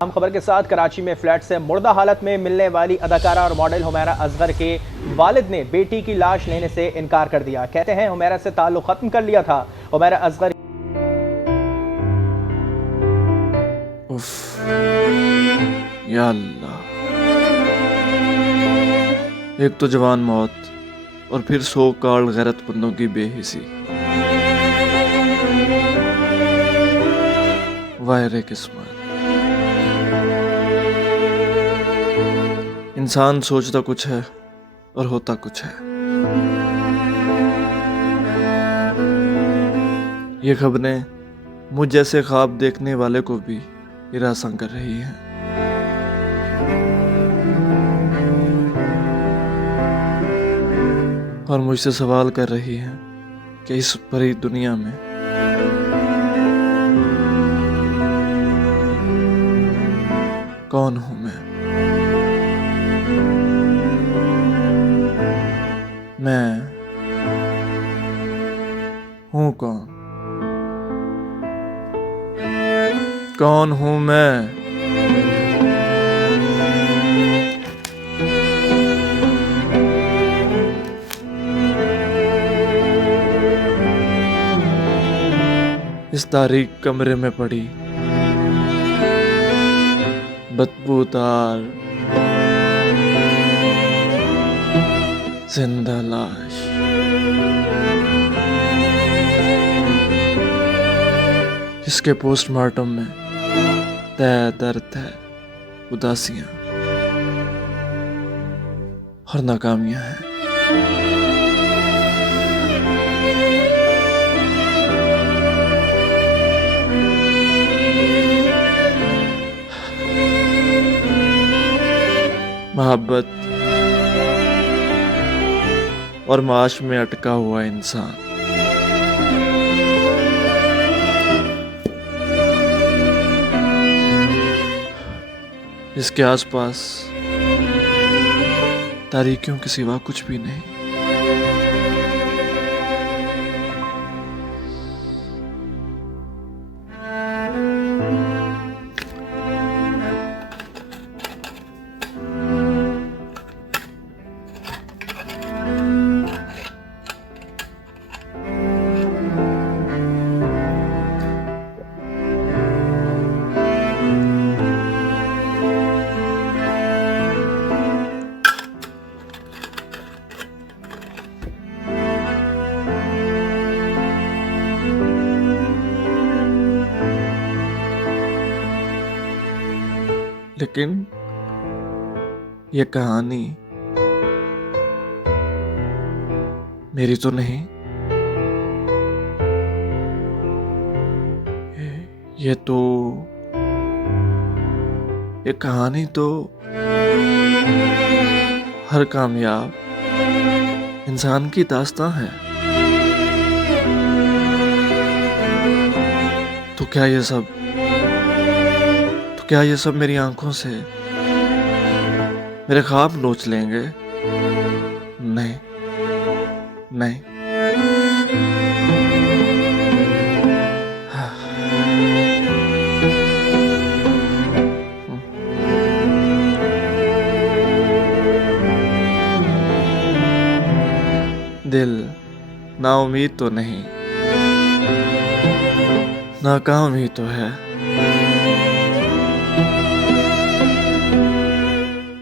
हम खबर के साथ कराची में फ्लैट से मुर्दा हालत में मिलने वाली अदाकारा और मॉडल हुमैरा असगर के वालिद ने बेटी की लाश लेने से इनकार कर दिया। कहते हैं हुमैरा से ताल्लुक खत्म कर लिया था। हुमैरा असगर या अल्लाह, एक तो जवान मौत और फिर 100 काल गैरतमंदों की बेहिसी। वायरे किस्मत। इंसान सोचता कुछ है और होता कुछ है। ये खबरें मुझ जैसे ख्वाब देखने वाले को भी हिरासा कर रही हैं। और मुझसे सवाल कर रही हैं कि इस भरी दुनिया में कौन हूं मैं हूं कौन हूं मैं? इस तारीक कमरे में पड़ी बदबूदार जिंदा लाश, जिसके पोस्टमार्टम में तय दर्द है, उदासियां और नाकामियां हैं। मोहब्बत और माश में अटका हुआ इंसान इसके आसपास तारीकियों के सिवा कुछ भी नहीं। लेकिन ये कहानी मेरी तो नहीं। ये कहानी तो हर कामयाब इंसान की दास्तां है। तो क्या ये सब मेरी आंखों से मेरे ख्वाब नोच लेंगे? नहीं नहीं। दिल नाउम्मीद तो नहीं, नाकाम ही तो है।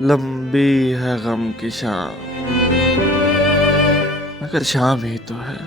लंबी है गम की शाम, मगर शाम ही तो है।